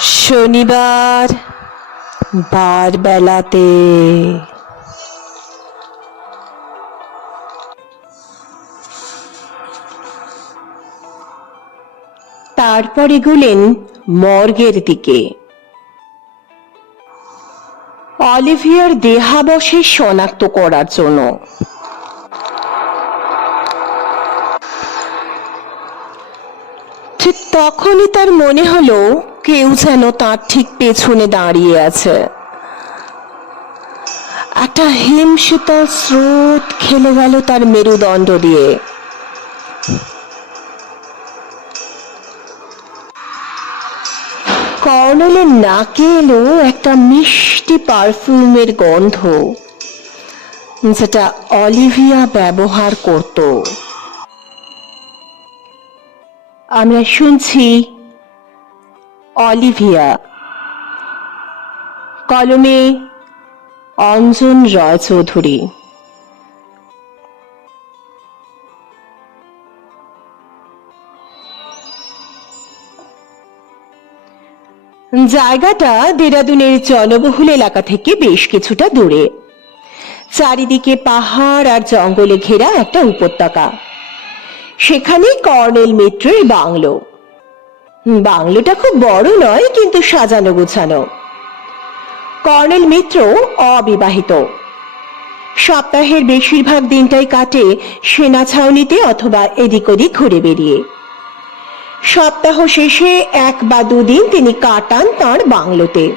শনিবার, বার বেলাতে। তারপর এগুলেন মর্গের দিকে। অলিভিয়ার দেহাবশেষ শনাক্ত করার জন্য। ঠিক তখনই তার মনে হলো কেউ যেন তার ঠিক পেছনে দাঁড়িয়ে আছে। একটা হিমশীতল স্রোত খেলে গেল তার মেরুদণ্ড দিয়ে। কর্নেলের নাকে এলো একটা মিষ্টি পারফিউমের গন্ধ, যেটা অলিভিয়া ব্যবহার করত। আমরা শুনছি অলিভিয়া। কলমে অঞ্জন রয় চৌধুরী। জায়গাটা দেরাদুনের জনবহুল এলাকা থেকে বেশ কিছুটা দূরে। চারিদিকে পাহাড় আর জঙ্গলে ঘেরা একটা উপত্যকা। সেখানে কর্নেল মিত্রের বাংলো। বাংলোটা খুব বড় নয়, কিন্তু সাজানো গোছানো। কর্নেল মিত্র অবিবাহিত। সপ্তাহের বেশিরভাগ দিনটাই কাটে সেনা ছাউনিতে অথবা এদিক ওদিক ঘুরে বেরিয়ে সপ্তাহ শেষে এক বা দুদিন তিনি কাটান তাঁর বাংলোতে।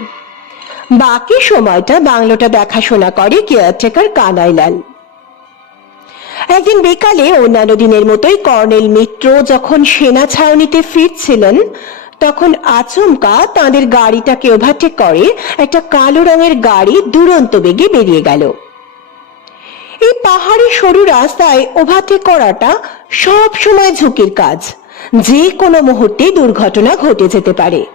বাকি সময়টা বাংলোটা দেখাশোনা করে কেয়ারটেকার কানাইলাল। একদিন বিকালে অন্যান্য দিনের মতোই কর্নেল মিত্র যখন সেনা ছাউনিতে ফিরছিলেন, তখন আচমকা তাদের গাড়িটাকে ওভারটেক করে একটা কালো রঙের গাড়ি দুরন্ত বেগে বেরিয়ে গেল। এই পাহাড়ি সরু রাস্তায় ওভারটেক করাটা সব সময় ঝুঁকির কাজ। যে কোনো মুহূর্তে দুর্ঘটনা ঘটে যেতে পারে।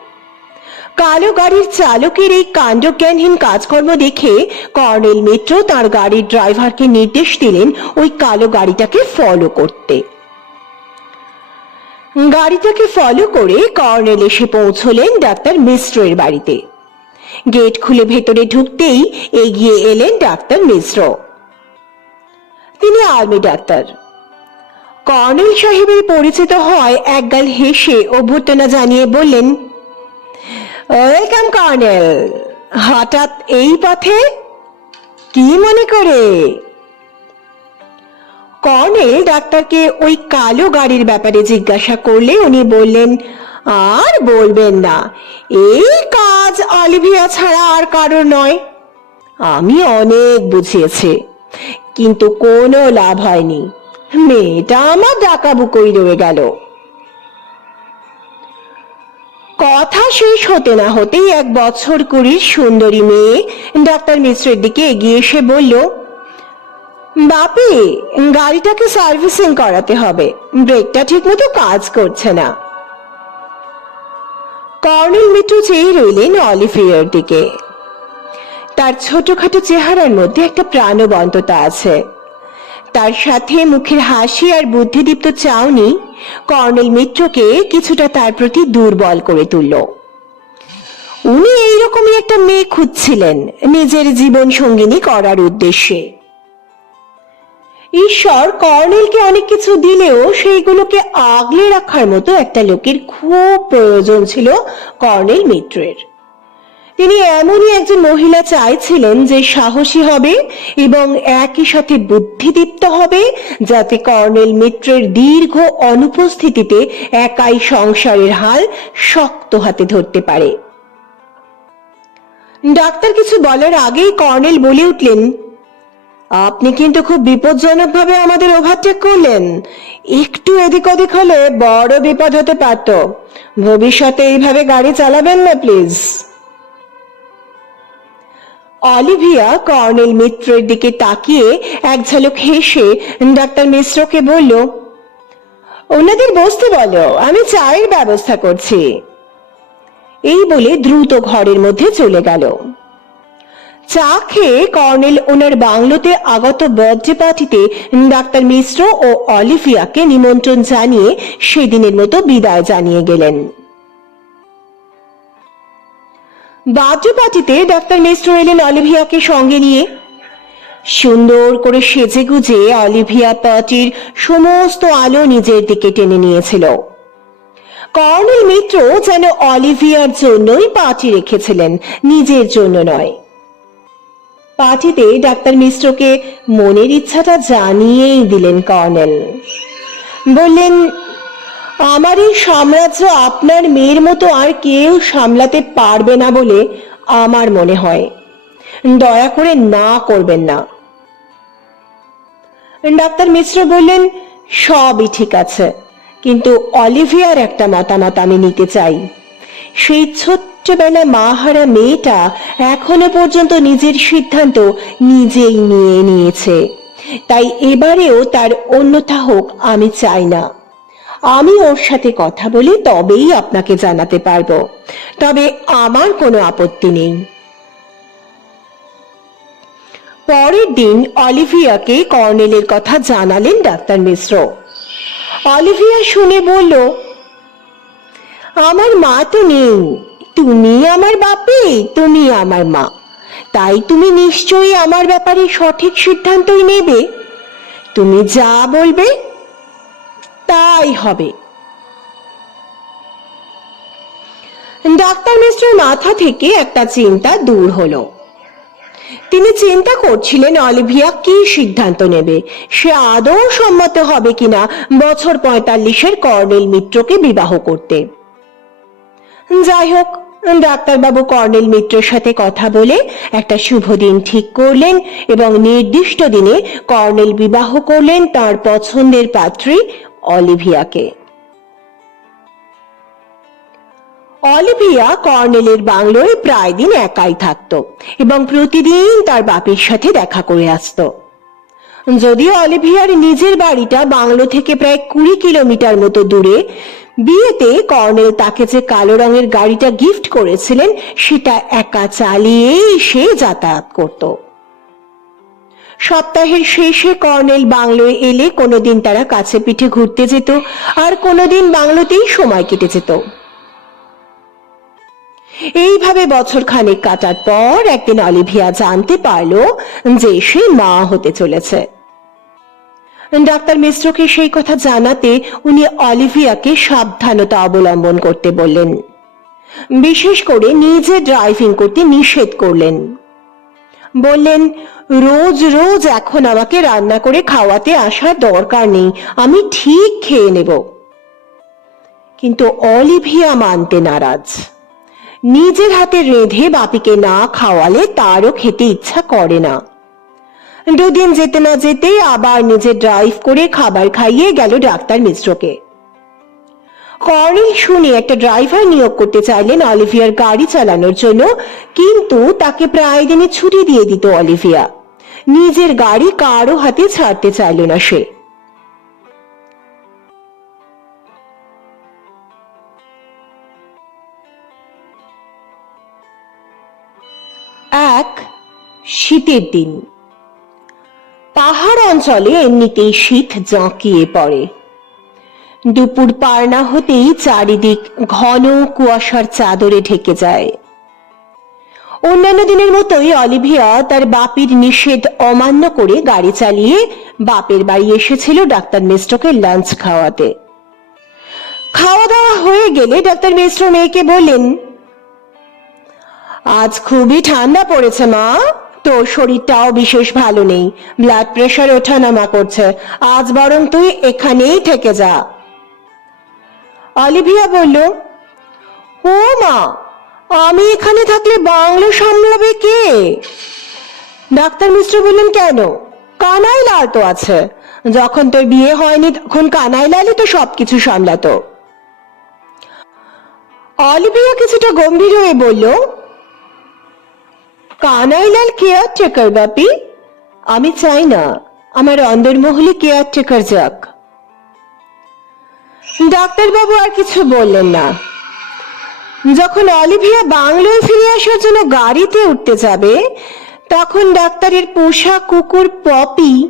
কালো গাড়ির চালকের এই কাণ্ডজ্ঞানহীন কাজকর্ম দেখে কর্নেল মিত্র তার গাড়ির ড্রাইভারকে নির্দেশ দিলেন ওই কালো গাড়িটাকে ফলো করতে। গাড়িটাকে ফলো করে কর্নেল এসে পৌঁছলেন ডাক্তার মিশ্রের বাড়িতে। গেট খুলে ভেতরে ঢুকতেই এগিয়ে এলেন ডাক্তার মিশ্র। তিনি আর্মি ডাক্তার। কর্নেল সাহেবের পরিচিত হয় একগাল হেসে অভ্যর্থনা জানিয়ে বললেন ওয়েলকাম, কর্নেল। হঠাৎ এই পথে কি মনে করে? কর্নেল ডাক্তারকে ওই কালো গাড়ির ব্যাপারে জিজ্ঞাসা করলে উনি বললেন, আর বলবেন না। এই কাজ অলিভিয়া ছাড়া আর কারও নয়। আমি অনেক বুঝিয়েছি, কিন্তু কোনো লাভ হয়নি। মেয়েটা আমার ডাকাবুকই রয়ে গেল। কথা শেষ হতে না হতেই এক বছর কুড়ির সুন্দরী মেয়ে ডাক্তার মিশ্রের দিকে এগিয়ে এসে বলল, বাপি, গাড়িটাকে সার্ভিসিং করাতে হবে। ব্রেকটা ঠিকমতো কাজ করছে না। কর্নেল মিত্র চেয়ে রইলেন অলিভিয়ার দিকে। তার ছোটখাটো চেহারার মধ্যে একটা প্রাণবন্ততা আছে। তার সাথে মুখের হাসি আর বুদ্ধিদীপ্ত চাউনি কর্নেল মিত্রকে কিছুটা তার প্রতি দুর্বল করে তুলল। উনি এইরকমই একটা মেয়ে খুঁজছিলেন নিজের জীবন সঙ্গিনী করার উদ্দেশ্যে। ঈশ্বর কর্নেলকে অনেক কিছু দিলেও সেইগুলোকে আগলে রাখার মতো একটা লোকের খুব প্রয়োজন ছিল কর্নেল মিত্রের। তিনি এমনই একজন মহিলা চাইছিলেন যে সাহসী হবে এবং একই সাথে বুদ্ধিদীপ্ত হবে যাতে কর্নেল মিত্রের দীর্ঘ অনুপস্থিতিতে একাই সংসারের হাল শক্ত হাতে ধরতে পারে। ডাক্তার কিছু বলার আগেই কর্নেল বলে উঠলেন, আপনি কিন্তু খুব বিপজ্জনকভাবে আমাদের ওভারটেক করলেন। একটু এদিক ওদিক হলে বড় বিপদ হতে পারত। ভবিষ্যতে এইভাবে গাড়ি চালাবেন না, প্লিজ। অলিভিয়া কর্নেল মিত্রের দিকে তাকিয়ে এক ঝলক হেসে ডাক্তার মিশ্রকে বলল, ওনাদের বসতে বলো, আমি চায়ের ব্যবস্থা করছি। এই বলে দ্রুত ঘরের মধ্যে চলে গেল। চা খেয়ে কর্নেল ওনার বাংলোতে আগত বার্থডে পার্টিতে ডাক্তার মিশ্র ও অলিভিয়াকে নিমন্ত্রণ জানিয়ে সেদিনের মতো বিদায় জানিয়ে গেলেন। বার্থডে পার্টিতে ডাক্তার মিস্টার এলেন অলিভিয়াকে সঙ্গে নিয়ে সুন্দর করে সেজে গুজে অলিভিয়া পার্টির সমস্ত আলো নিজের দিকে টেনে নিয়েছিল। কর্নেল মিত্র যেন অলিভিয়ার জন্যই পার্টি রেখেছিলেন, নিজের জন্য নয়। পার্টিতে ডাক্তার মিশ্রকে মনের ইচ্ছাটা জানিয়েই দিলেন কর্নেল। বললেন আমার এই সাম্রাজ্য আপনার মেয়ের মতো আর কেউ সামলাতে পারবে না বলে আমার মনে হয়। দয়া করে না করবেন না। ডাক্তার মিশ্র বললেন, সবই ঠিক আছে, কিন্তু অলিভিয়ার একটা মতামত আমি নিতে চাই। সেই ছোট্টবেলায় মাহারা মেয়েটা এখনও পর্যন্ত নিজের সিদ্ধান্ত নিজেই নিয়ে নিয়েছে। তাই এবারেও তার অন্যথা হোক আমি চাই না। আমি ওর সাথে কথা বলে, তবেই আপনাকে জানাতে পারব। তবে আমার কোনো আপত্তি নেই। পরের দিন অলিভিয়াকে কর্নেলের কথা জানালেন ডাক্তার মিশ্র। অলিভিয়া শুনে বলল, আমার মা তো নেই। তুমি আমার বাপে, তুমি আমার মা। তাই তুমি নিশ্চয়ই আমার ব্যাপারে সঠিক সিদ্ধান্তই নেবে। তুমি যা বলবে তাই হবে। ডাক্তার মিশ্রের মাথা থেকে একটা চিন্তা দূর হলো। তিনি চিন্তা করছিলেন, অলিভিয়া কি সিদ্ধান্ত নেবে? সে আদৌ সম্মত হবে কিনা বছর পঁয়তাল্লিশের কর্নেল মিত্রকে বিবাহ করতে? যাই হোক, ডাক্তারবাবু কর্নেল মিত্রের সাথে কথা বলে একটা শুভ দিন ঠিক করলেন এবং নির্দিষ্ট দিনে কর্নেল বিবাহ করলেন তার পছন্দের পাত্রী অলিভিয়াকে। অলিভিয়া কর্নেলের বাংলোয় প্রায় দিন একাই থাকত এবং প্রতিদিন তার বাপের সাথে দেখা করে আসত। যদিও অলিভিয়ার নিজের বাড়িটা বাংলো থেকে প্রায় কুড়ি কিলোমিটার মতো দূরে, বিয়েতে কর্নেল তাকে যে কালো রঙের গাড়িটা গিফট করেছিলেন, সেটা একা চালিয়েই সে যাতায়াত করত। সপ্তাহের শেষে কর্নেল বাংলোয় এলে কোনোদিন তারা কাছে পিঠে ঘুরতে যেত, আর কোনোদিন বাংলোতেই সময় কেটে যেত। এইভাবে বছর খানেক কাটার পর একদিন অলিভিয়া জানতে পারল যে সে মা হতে চলেছে। ডাক্তার মিশ্রকে সেই কথা জানাতে উনি অলিভিয়াকে সাবধানতা অবলম্বন করতে বললেন। বিশেষ করে নিজে ড্রাইভিং করতে নিষেধ করলেন। বললেন, রোজ রোজ এখন আমাকে রান্না করে খাওয়াতে আসার দরকার নেই, আমি ঠিক খেয়ে নেব। কিন্তু অলিভিয়া মানতে নারাজ। নিজের হাতে রেঁধে বাপিকে না খাওয়ালে তারও খেতে ইচ্ছা করে না। দুদিন যেতে না যেতেই আবার নিজে ড্রাইভ করে খাবার খাইয়ে গেল ডাক্তার মিশ্রকে। কর্নেল শুনে একটা ড্রাইভার নিয়োগ করতে চাইলেন অলিভিয়ার গাড়ি চালানোর জন্য, কিন্তু তাকে প্রায় দিনে ছুটি দিয়ে দিত অলিভিয়া। নিজের গাড়ি কারও হাতে ছাড়তে চাইল না সে। এক শীতের দিন। পাহাড় অঞ্চলে এমনিতেই শীত জাঁকিয়ে পড়ে। দুপুর পার না হতেই চারিদিক ঘন কুয়াশার চাদরে ঢেকে যায়। অন্যান্য দিনের মতোই অলিভিয়া তার বাপির নিষেধ অমান্য করে গাড়ি চালিয়ে বাপের বাড়ি এসেছিল ডাক্তার মিশ্রকে লাঞ্চ খাওয়াতে। খাওয়া দাওয়া হয়ে গেলে ডাক্তার মিশ্র মেয়েকে বললেন, আজ খুবই ঠান্ডা পড়েছে মা, তোর শরীরটাও বিশেষ ভালো নেই ব্লাড প্রেশার ওঠানামা করছে, আজ বরং তুই এখানেই থেকে যা। অলিভিয়া বলল, ও মা, আমি এখানে থাকলে বাংলো সামলাবে কে? ডাক্তার মিশ্র বললেন, কেন? কানাই লাল তো আছে। যখন তোর বিয়ে হয়নি, তখন কানাই লালই তো সবকিছু সামলাতো। অলিভিয়া কিছুটা গম্ভীর হয়ে বলল কানাইলাল কেয়ার টেকার বাপি, আমি চাই না। আমার অন্দরমহলে কেয়ার টেকার যাক। ডাক্তারবাবু আর কিছু বললেন না। যখন অলিভিয়া বাংলোয় ফিরে আসার জন্য গাড়িতে উঠতে যাবে, তখন ডাক্তারের পোষা কুকুর পপি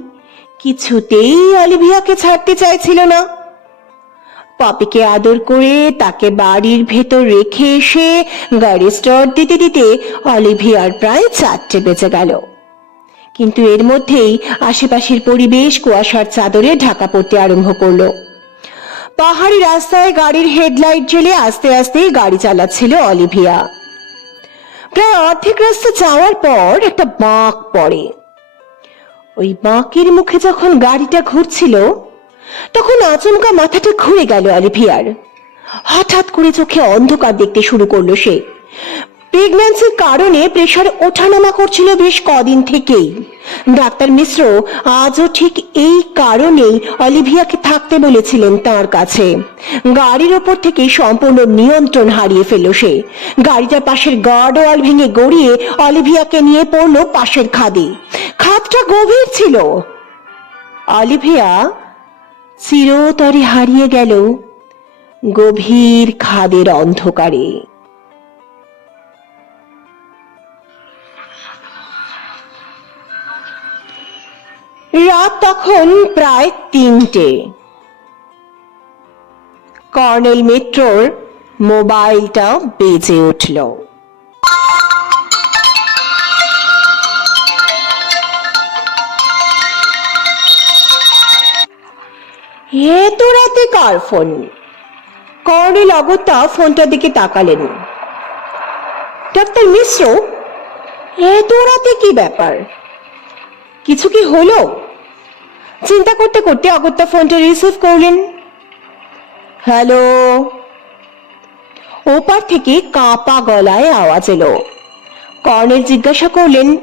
কিছুতেই অলিভিয়াকে ছাড়তে চাইছিল না। পপিকে আদর করে তাকে বাড়ির ভেতর রেখে এসে গাড়ি স্টার্ট দিতে দিতে অলিভিয়ার প্রায় চারটে বেজে গেল। কিন্তু এর মধ্যেই আশেপাশের পরিবেশ কুয়াশার চাদরে ঢাকা পড়তে আরম্ভ করল। পাহাড়ি রাস্তায় গাড়ির হেডলাইট জ্বেলে আস্তে আস্তে গাড়ি চালাচ্ছিল অলিভিয়া। প্রায় অর্ধেক রাস্তা যাওয়ার পর একটা বাঁক পড়ে। ওই বাঁকের মুখে যখন গাড়িটা ঘুরছিল, তখন আচমকা মাথাটা ঘুরে গেল অলিভিয়ার। হঠাৎ করে চোখে অন্ধকার দেখতে শুরু করল সে। প্রেগন্যান্সির কারণে প্রেশার ওঠানামা করছিল বেশ কদিন থেকেই। ডাক্তার মিশ্র আজও ঠিক এই কারণেই অলিভিয়াকে থাকতে বলেছিলেন তার কাছে। গাড়ির ওপর থেকে সম্পূর্ণ নিয়ন্ত্রণ হারিয়ে ফেলল সে। গাড়িটার পাশের গার্ড ওয়াল ভেঙে গড়িয়ে অলিভিয়াকে নিয়ে পড়ল পাশের খাদে। খাদটা গভীর ছিল। অলিভিয়া চিরতরে হারিয়ে গেল গভীর খাদের অন্ধকারে। রাত তখন প্রায় তিনটে। কর্নেল মেট্রোর মোবাইলটা বেজে উঠল। এত রাতে কার ফোন কর্নেল অগত্যা ফোনটার দিকে তাকালেন। ডাক্তার মিশ্র এত রাতে কি ব্যাপার? কিছু কি হলো? চিন্তা করতে করতে অগত্যা ফোনটা রিসিভ করলেন। হ্যালো? ওপার থেকে কাঁপা গলায় আওয়াজ এলো। কর্নেল জিজ্ঞাসা করলেন,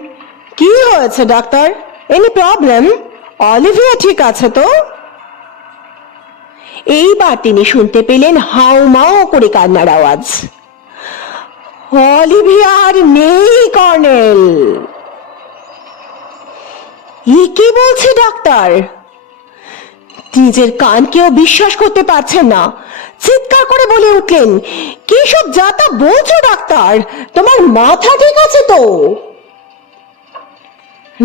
কি হয়েছে, ডাক্তার? এনি প্রবলেম অলিভিয়া ঠিক আছে তো? এইবার তিনি শুনতে পেলেন হাউ মাও করে কান্নার আওয়াজ। অলিভিয়া আর নেই, কর্নেল! ই কি বলছে ডাক্তার? নিজের কানকেও বিশ্বাস করতে পারছেন না। চিৎকার করে বলে উঠলেন, কি সব যাতা বলছো ডাক্তার? তোমার মাথা ঠিক আছে তো?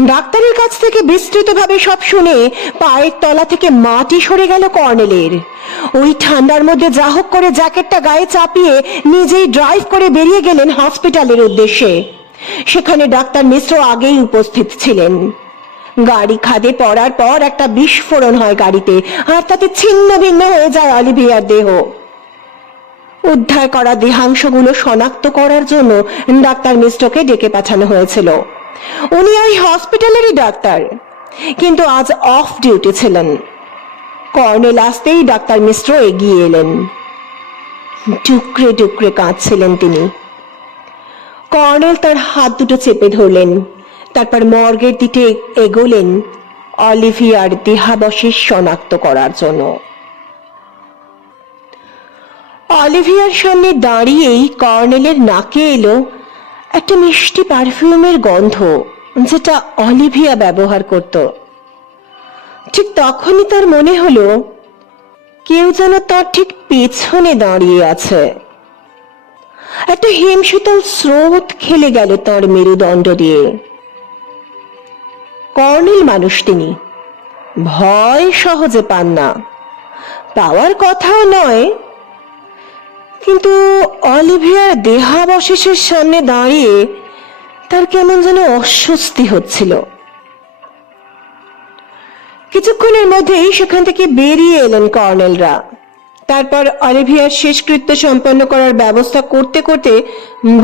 ডাক্তারের কাছ থেকে বিস্তৃতভাবে সব শুনে পায়ের তলা থেকে মাটি সরে গেল কর্নেলের। ওই ঠান্ডার মধ্যে যা হোক করে জ্যাকেটটা গায়ে চাপিয়ে নিজেই ড্রাইভ করে বেরিয়ে গেলেন হসপিটালের উদ্দেশ্যে। সেখানে ডাক্তার মিশ্র আগেই উপস্থিত ছিলেন। গাড়ি খাদে পড়ার পর একটা বিস্ফোরণ হয় গাড়িতে, আর তাতে ছিন্ন ভিন্ন হয়ে যায় অলিভিয়ার দেহ। উদ্ধার করা দেহাংশগুলো শনাক্ত করার জন্য ডাক্তার মিশ্রকে ডেকে পাঠানো হয়েছিল। উনি ওই হসপিটালেরই ডাক্তার, কিন্তু আজ অফ ডিউটি ছিলেন। কর্নেল আসতেই ডাক্তার মিশ্র এগিয়ে এলেন। ডুকরে ডুকরে কাঁদছিলেন তিনি। কর্নেল তার হাত দুটো চেপে ধরলেন। তারপর মর্গের দিকে এগোলেন অলিভিয়ার দেহাবশেষ শনাক্ত করার জন্য। অলিভিয়ার সামনে দাঁড়িয়েই কর্নেলের নাকে এলো একটা মিষ্টি পারফিউমের গন্ধ, যেটা অলিভিয়া ব্যবহার করত। ঠিক তখনই তার মনে হলো, কেউ যেন তার ঠিক পেছনে দাঁড়িয়ে আছে। একটা হিমশীতল স্রোত খেলে গেল তার মেরুদণ্ড দিয়ে। কর্নেল মানুষ তিনি। ভয় সহজে পান না। পাওয়ার কথাও নয়, কিন্তু অলিভিয়ার দেহাবশেষের সামনে দাঁড়িয়ে তার কেমন যেন অস্বস্তি হচ্ছিল। কিছুক্ষণের মধ্যেই সেখান থেকে বেরিয়ে এলেন কর্নেলরা তারপর অলিভিয়ার শেষকৃত্য সম্পন্ন করার ব্যবস্থা করতে করতে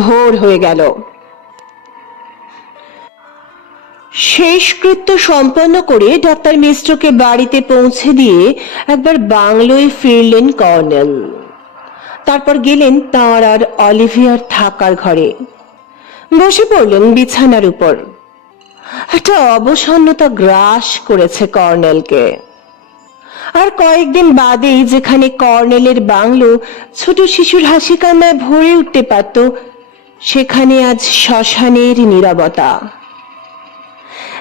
ভোর হয়ে গেল। শেষকৃত্য সম্পন্ন করে ডাক্তার মিশ্রকে বাড়িতে পৌঁছে দিয়ে একবার বাংলোয় ফিরলেন কর্নেল। তারপর গেলেন তাঁর আর অলিভিয়ার থাকার ঘরে। বসে পড়লেন বিছানার উপর। একটা অবসন্নতা গ্রাস করেছে কর্নেলকে। আর কয়েকদিন বাদেই যেখানে কর্নেলের বাংলো ছোট শিশুর হাসি কান্নায় ভরে উঠতে পারত, সেখানে আজ শ্মশানের নীরবতা।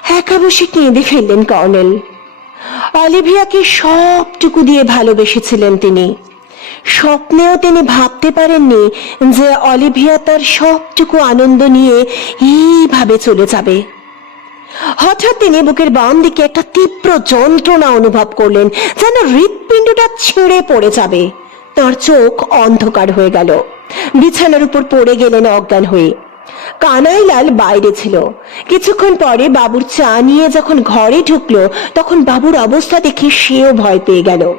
একা বসে কেঁদে ফেললেন কর্নেল। অলিভিয়াকে সবটুকু দিয়ে ভালোবেসেছিলেন তিনি। স্বপ্নেও তিনি ভাবতে পারেননি যে অলিভিয়া তার সবটুকু আনন্দ নিয়ে এইভাবে চলে যাবে। হঠাৎ তিনি বুকের বাম দিকে একটা তীব্র যন্ত্রণা অনুভব করলেন, যেন হৃৎপিণ্ডটা ছিঁড়ে পড়ে যাবে। তার চোখ অন্ধকার হয়ে গেল। বিছানার উপর পড়ে গেলেন অজ্ঞান হয়ে। কানাইলাল বাইরে ছিল। কিছুক্ষণ পরে বাবুর চা নিয়ে যখন ঘরে ঢুকলো, তখন বাবুর অবস্থা দেখে সেও ভয় পেয়ে গেল।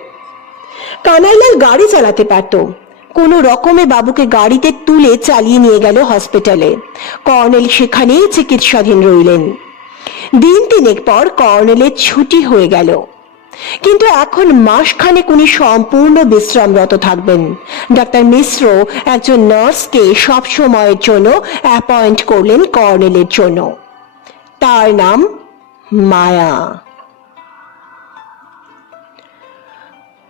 কানাইলাল গাড়ি চালাতে পারত। কোনো রকমে বাবুকে গাড়িতে তুলে চালিয়ে নিয়ে গেল হসপিটালে। কর্নেল সেখানেই চিকিৎসাধীন রইলেন। দিন তিনেক পর কর্নেলের ছুটি হয়ে গেল। কিন্তু এখন মাসখানেক উনি সম্পূর্ণ বিশ্রামরত থাকবেন। ডাক্তার মিশ্র একজন নার্সকে সব সময়ের জন্য অ্যাপয়েন্ট করলেন কর্নেলের জন্য। তার নাম মায়া।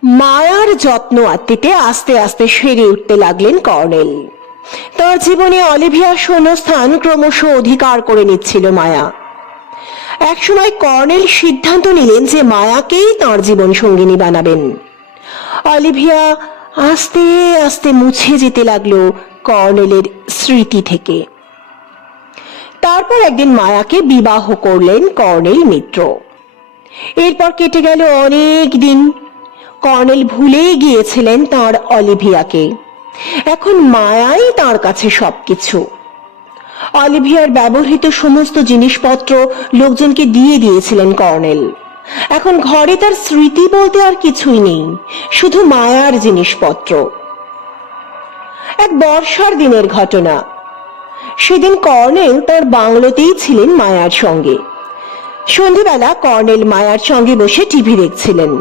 মায়ার যত্ন আত্মিতে আস্তে আস্তে সেরে উঠতে লাগলেন কর্নেল। তার জীবনে অলিভিয়ার শূন্যস্থান ক্রমশ অধিকার করে নিচ্ছিল মায়া। একসময় কর্নেল সিদ্ধান্ত নিলেন যে মায়াকেই তার জীবন সঙ্গিনী বানাবেন। অলিভিয়া আস্তে আস্তে মুছে যেতে লাগল কর্নেলের স্মৃতি থেকে। তারপর একদিন মায়াকে বিবাহ করলেন কর্নেল মিত্র। এরপর কেটে গেল অনেক দিন। কর্নেল ভুলেই গিয়েছিলেন তার অলিভিয়াকে। এখন মায়াই তার কাছে সবকিছু। অলিভিয়ার ব্যবহৃত সমস্ত জিনিসপত্র লোকজনকে দিয়ে দিয়েছিলেন কর্নেল। এখন ঘরে তার স্মৃতি বলতে আর কিছুই নেই, শুধু মায়ার জিনিসপত্র। এক বর্ষার দিনের ঘটনা। সেদিন কর্নেল তার বাংলোতেই ছিলেন মায়ার সঙ্গে। সন্ধেবেলা কর্নেল মায়ার সঙ্গে বসে টিভি দেখছিলেন।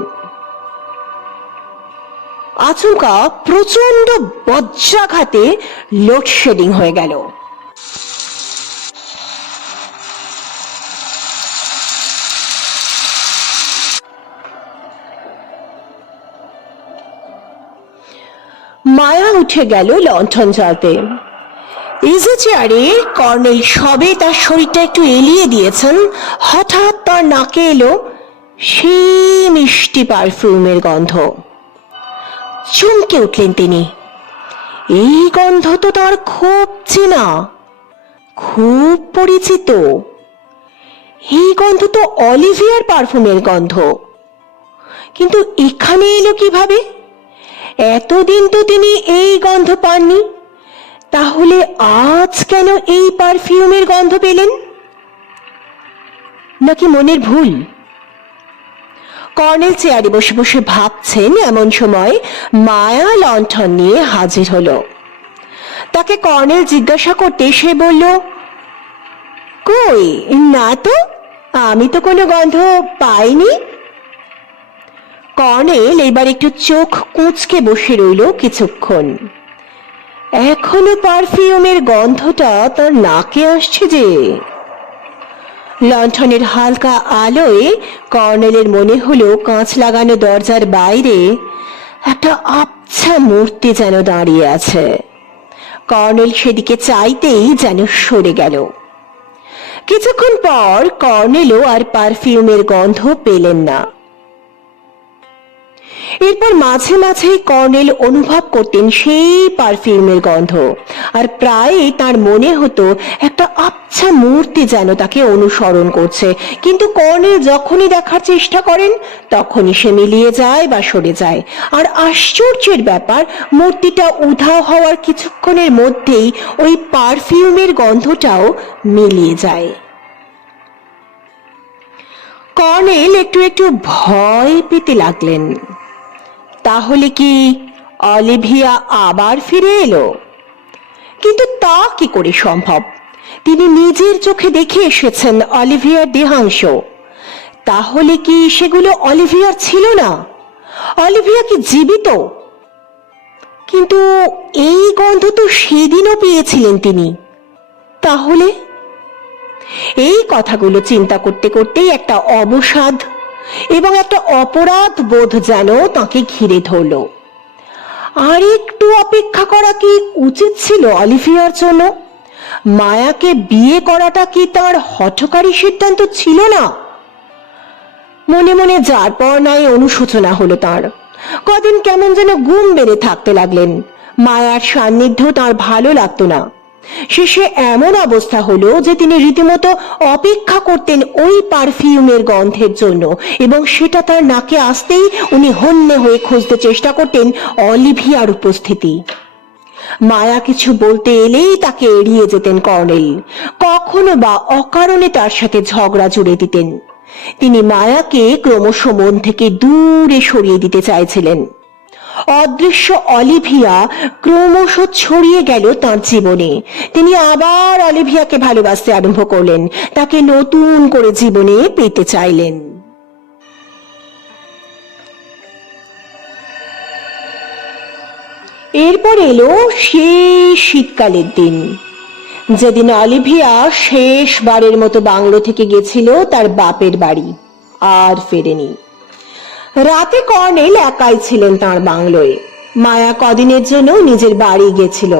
আচমকা প্রচণ্ড বজ্রাঘাতে লোডশেডিং হয়ে গেল। মায়া উঠে গেল লণ্ঠন জ্বালতে ইজি চেয়ারে কর্নেল সবে তার শরীরটা একটু এলিয়ে দিয়েছেন, হঠাৎ তার নাকে এলো সেই মিষ্টি পারফিউমের গন্ধ। চমকে উঠলেন তিনি। এই গন্ধ তো তার খুব চেনা, খুব পরিচিত। এই গন্ধ তো অলিভিয়ার পারফিউমের গন্ধ। কিন্তু এখানে এলো কীভাবে? এতদিন তো তিনি এই গন্ধ পাননি। তাহলে আজ কেন এই পারফিউমের গন্ধ পেলেন? নাকি মনের ভুল? কর্নেল চেয়ারে বসে বসে ভাবছেন এমন সময় মায়া লণ্ঠন নিয়ে হাজির হলো। তাকে কর্নেল জিজ্ঞাসা করতে সে বলল, কই, না তো, আমি তো কোনো গন্ধ পাইনি? কর্নেল এবার একটু চোখ কুঁচকে বসে রইল কিছুক্ষণ। এখনও পারফিউমের গন্ধটা তার নাকে আসছে যে। লণ্ঠনের হালকা আলোয় কর্নেলের মনে হলো কাঁচ লাগানো দরজার বাইরে একটা আবছা মূর্তি যেন দাঁড়িয়ে আছে। কর্নেল সেদিকে চাইতেই যেন সরে গেল। কিছুক্ষণ পর কর্নেলও আর পারফিউমের গন্ধ পেলেন না। এরপর মাঝে মাঝে কর্নেল অনুভব করতেন সেই পারফিউমের গন্ধ। আর প্রায়ই তার মনে হতো একটা আবছা মূর্তি যেন তাকে অনুসরণ করছে। কিন্তু কর্নেল যখনই দেখার চেষ্টা করেন, তখনই সে মিলিয়ে যায় বা সরে যায়। আর আশ্চর্যের ব্যাপার, মূর্তিটা উধাও হওয়ার কিছুক্ষণের মধ্যেই ওই পারফিউমের গন্ধটাও মিলিয়ে যায়। কর্নেল একটু একটু ভয় পেতে লাগলেন। তাহলে কি অলিভিয়া আবার ফিরে এলো? কিন্তু তা কি করে সম্ভব? তিনি নিজের চোখে দেখে এসেছেন অলিভিয়ার দেহাংশ। তাহলে কি সেগুলো অলিভিয়ার ছিল না? অলিভিয়া কি জীবিত? কিন্তু এই গন্ধ তো সেদিনও পেয়েছিলেন তিনি। তাহলে? এই কথাগুলো চিন্তা করতে করতেই একটা অবসাদ এবং একটা অপরাধ বোধ যেন তাকে ঘিরে ধরল। আর একটু অপেক্ষা করা কি উচিত ছিল অলিভিয়ার জন্য? মায়াকে বিয়ে করাটা কি তার হঠকারী সিদ্ধান্ত ছিল না? মনে মনে যার পর নাই অনুশোচনা হলো তার। কদিন কেমন যেন গুম বেড়ে থাকতে লাগলেন। মায়ার সান্নিধ্য তার ভালো লাগতো না। শেষে এমন অবস্থা হলো যে তিনি রীতিমতো অপেক্ষা করতেন ওই পারফিউমের গন্ধের জন্য এবং সেটা তার নাকে আসতেই উনি হন্যে হয়ে খুঁজতে চেষ্টা করতেন অলিভিয়ার উপস্থিতি। মায়া কিছু বলতে এলেই তাকে এড়িয়ে যেতেন কর্নেল। কখনো বা অকারণে তার সাথে ঝগড়া জুড়ে দিতেন। তিনি মায়াকে ক্রমশ মন থেকে দূরে সরিয়ে দিতে চাইছিলেন। অদৃশ্য অলিভিয়া ক্রমশ ছড়িয়ে গেল তার জীবনে। তিনি আবার অলিভিয়াকে ভালোবাসতে আরম্ভ করলেন, তাকে নতুন করে জীবনে পেতে চাইলেন। এরপর এলো সেই শীতকালের দিন। যেদিন অলিভিয়া শেষবারের মতো বাংলো থেকে গেছিল তার বাপের বাড়ি, আর ফেরেনি। রাতে কর্নেল একাই ছিলেন তার বাংলোয়। মায়া কদিনের জন্য নিজের বাড়ি গেছিল।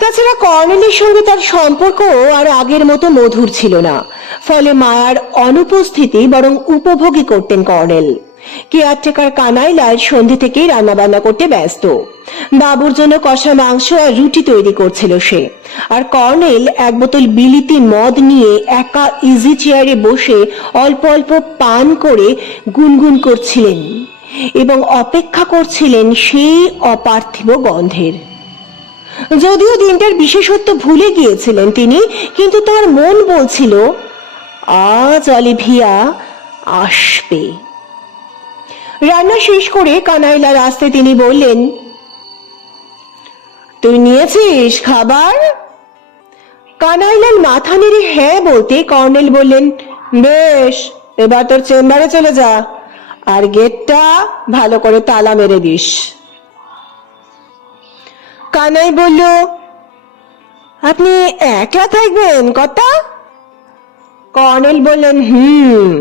তাছাড়া কর্নেলের সঙ্গে তার সম্পর্ক আর আগের মতো মধুর ছিল না। ফলে মায়ার অনুপস্থিতি বরং উপভোগী করতেন কর্নেল। কেয়ারটেকার কানাইলাল সন্ধে থেকেই রান্নাবান্না করতে ব্যস্ত। বাবুর জন্য কষা মাংস আর রুটি তৈরি করছিল সে। আর কর্নেল এক বোতল বিলিতি মদ নিয়ে একা ইজি চেয়ারে বসে অল্প অল্প পান করে গুনগুন করছিলেন এবং অপেক্ষা করছিলেন সেই অপার্থিব গন্ধের। যদিও দিনটার বিশেষত্ব ভুলে গিয়েছিলেন তিনি, কিন্তু তার মন বলছিল, আজ অলিভিয়া আসবে। রান্না শেষ করে কানাইলার আসতে তিনি বললেন, তুই নিয়েছিস খাবার? কানাইলাল মাথা নেড়ে হ্যাঁ বলতে কর্নেল বললেন, বেশ, এবার তোর চেম্বারে চলে যা, আর গেটটা ভালো করে তালা মেরে দিস। কানাই বলল, আপনি একলা থাকবেন কথা কর্নেল বললেন, হুম।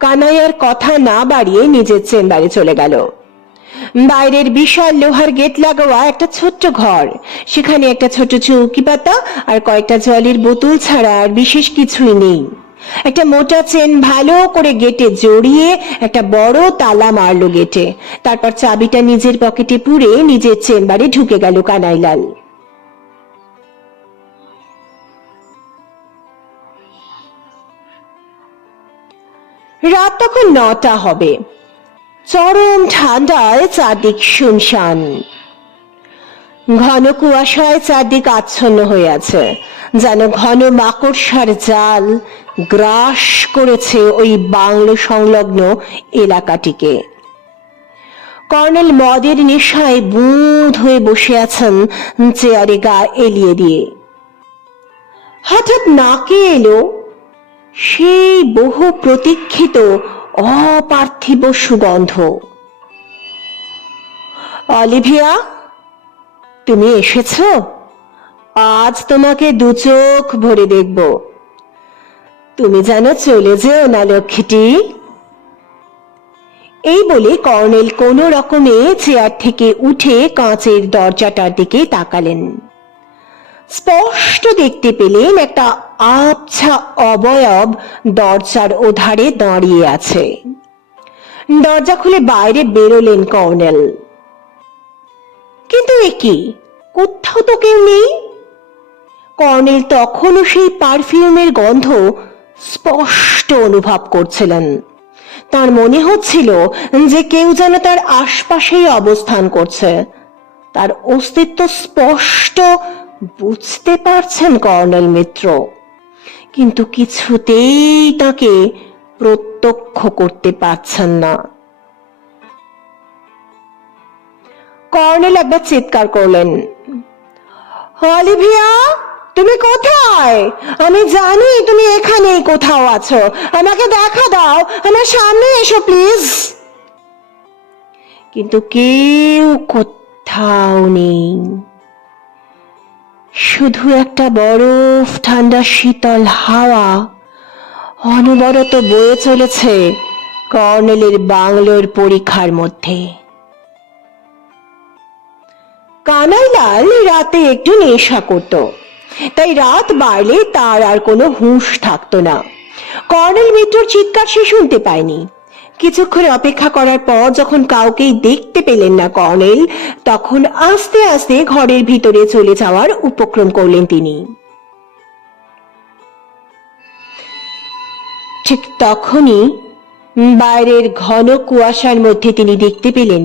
কানাই আর কথা না বাড়িয়ে নিজের চেম্বারে চলে গেল। বাইরের বিশাল লোহার গেট লাগোয়া একটা ছোট্ট ঘর। সেখানে একটা ছোট চৌকি পাতা আর কয়েকটা জলের বোতল ছাড়া আর বিশেষ কিছুই নেই। একটা মোটা চেন ভালো করে গেটে জড়িয়ে একটা বড় তালা মারলো গেটে। তারপর চাবিটা নিজের পকেটে পুরে নিজের চেম্বারে ঢুকে গেল কানাইলাল। রাত তখন নটা হবে। চরম ঠান্ডায় চারদিক শুনশান। ঘন কুয়াশায় চারদিক আচ্ছন্ন হয়ে আছে। যেন ঘন মাকড়সার জাল গ্রাস করেছে ওই বাংলো সংলগ্ন এলাকাটিকে। কর্নেল মদের নেশায় বুঁদ হয়ে বসে আছেন চেয়ারে গা এলিয়ে দিয়ে। হঠাৎ নাকে এলো সেই বহু প্রতীক্ষিত অপার্থিব সুগন্ধ। অলিভিয়া, তুমি এসেছ? আজ তোমাকে দু চোখ ভরে দেখব। তুমি যেন চলে যেও না, লক্ষ্মীটি। এই বলে কর্নেল কোনো রকমে চেয়ার থেকে উঠে কাঁচের দরজাটার দিকে তাকালেন। স্পষ্ট দেখতে পেলেন একটা আবছা অবয়ব দরজার ওধারে দাঁড়িয়ে আছে। দরজা খুলে বাইরে বেরোলেন কর্নেল। কিন্তু এ কি? কোথাও তো কেউ নেই। কর্নেল তখনও সেই পারফিউমের গন্ধ স্পষ্ট অনুভব করছিলেন। তার মনে হচ্ছিল যে কেউ যেন তার আশপাশেই অবস্থান করছে। তার অস্তিত্ব স্পষ্ট বুঝতে পারছেন, কর্নেল মিত্র, কিন্তু কিছুতেই তাকে প্রত্যক্ষ করতে পারছেন না। কর্নেল একবার চিৎকার করলেন, অলিভিয়া, তুমি কোথায়? আমি জানি তুমি এখানেই কোথাও আছো। আমাকে দেখা দাও, আমার সামনে এসো, প্লিজ। কিন্তু কেউ কোথাও নেই। শুধু একটা বরফ, ঠান্ডা, শীতল হাওয়া। অনবরত বয়ে চলেছে কর্নেলের বাংলোর পরীক্ষার মধ্যে। কানাইলাল রাতে একটু নেশা করত। তাই রাত বাড়লে তার আর কোনো হুঁশ থাকতো না। কর্নেল মিত্রর চিৎকার সে শুনতে পায়নি। কিছুক্ষণ অপেক্ষা করার পর যখন কাউকেই দেখতে পেলেন না কর্নেল, তখন আস্তে আস্তে ঘরের ভিতরে চলে যাওয়ার উপক্রম করলেন তিনি। ঠিক তখনই বাইরের ঘন কুয়াশার মধ্যে তিনি দেখতে পেলেন,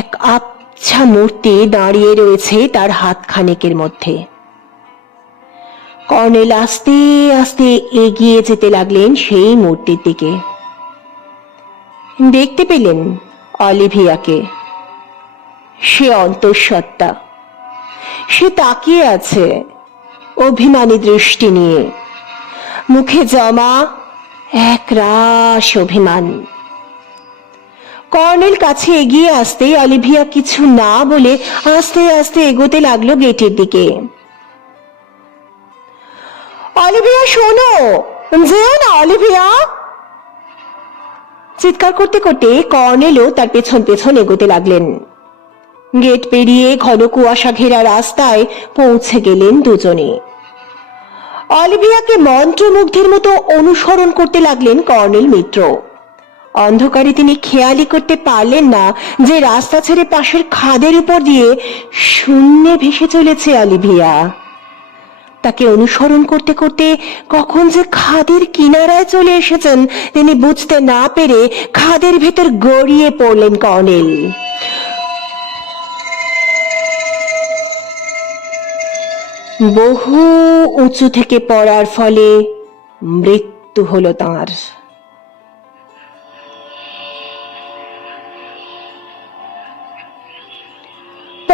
এক আবছা মূর্তি দাঁড়িয়ে রয়েছে তার হাত খানেকের মধ্যে। কর্নেল আস্তে আস্তে এগিয়ে যেতে লাগলেন সেই মূর্তির দিকে। দেখতে পেলেন অলিভিয়াকে। সে অন্তঃসত্ত্বা। সে তাকিয়ে আছে অভিমানী দৃষ্টি নিয়ে। মুখে জমা এক রাস অভিমান। কর্নেল কাছে এগিয়ে আসতে অলিভিয়া কিছু না বলে আস্তে আস্তে এগোতে লাগল গেটের দিকে। অলিভিয়া, শোনো! যেও না, অলিভিয়া! চিৎকার করতে করতে কর্নেলও তার পেছন পেছন এগোতে লাগলেন। গেট পেরিয়ে ঘন কুয়াশা ঘেরা রাস্তায় পৌঁছে গেলেন দুজনে। অলিভিয়াকে মন্ত্রমুগ্ধের মতো অনুসরণ করতে লাগলেন কর্নেল মিত্র। অন্ধকারে তিনি খেয়ালি করতে পারলেন না যে রাস্তা ছেড়ে পাশের খাদের উপর দিয়ে শূন্যে ভেসে চলেছে অলিভিয়া। তাকে অনুসরণ করতে করতে কখন যে খাদের কিনারায় চলে এসেছেন তিনি বুঝতে না পেরে খাদের ভেতর গড়িয়ে পড়লেন কর্নেল। বহু উঁচু থেকে পড়ার ফলে মৃত্যু হলো তাঁর।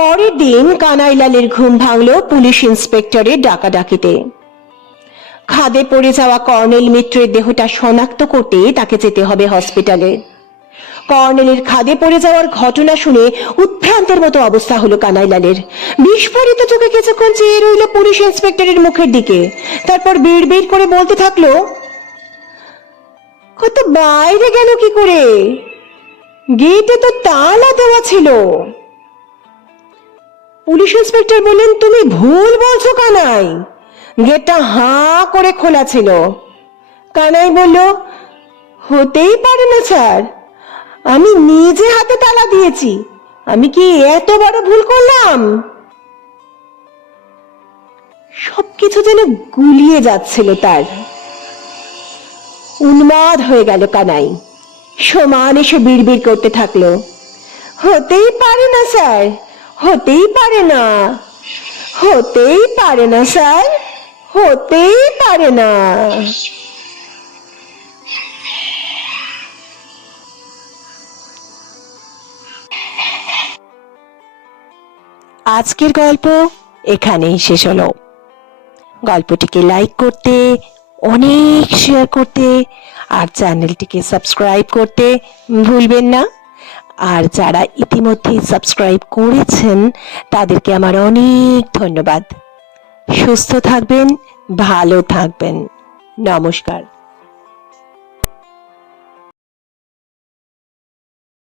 পরের দিন কানাইলালের ঘুম ভাঙল পুলিশ ইন্সপেক্টরের ডাকাডাকিতে। খাদে পড়ে যাওয়া কর্নেল মিত্রের দেহটা শনাক্ত করতে তাকে যেতে হবে হসপিটালে। কর্নেলের খাদে পড়ে যাওয়ার ঘটনা শুনে উৎভ্রান্তের মতো অবস্থা হলো কানাইলালের। বিস্ফোরিত চোখে কিছুক্ষণ চেয়ে রইল পুলিশ ইন্সপেক্টরের মুখের দিকে। তারপর বিড় বিড় করে বলতে থাকল, কত বাইরে গেল কি করে? গেটে তো তালা দেওয়া ছিল। পুলিশ ইন্সপেক্টর বললেন, তুমি ভুল বলছো, কানাই। গেটটা হাঁ করে খোলা ছিল। কানাই বলল, হতেই পারে না, স্যার। আমি নিজে হাতে তালা দিয়েছি। আমি কি এত বড় ভুল করলাম? সবকিছু যেন গুলিয়ে যাচ্ছিল তার। উন্মাদ হয়ে গেল কানাই। সমান এসে বিড়বিড় করতে থাকল। হতেই পারে না, স্যার। হতেই পারে না। হতেই পারে না, স্যার। হতেই পারে না। আজকের গল্প এখানেই শেষ হলো। গল্পটিকে লাইক করতে, অনেক শেয়ার করতে, আর চ্যানেলটিকে সাবস্ক্রাইব করতে ভুলবেন না। আর যারা ইতিমধ্যেই সাবস্ক্রাইব করেছেন তাদেরকে আমার অনেক ধন্যবাদ। সুস্থ থাকবেন ভালো থাকবেন। নমস্কার।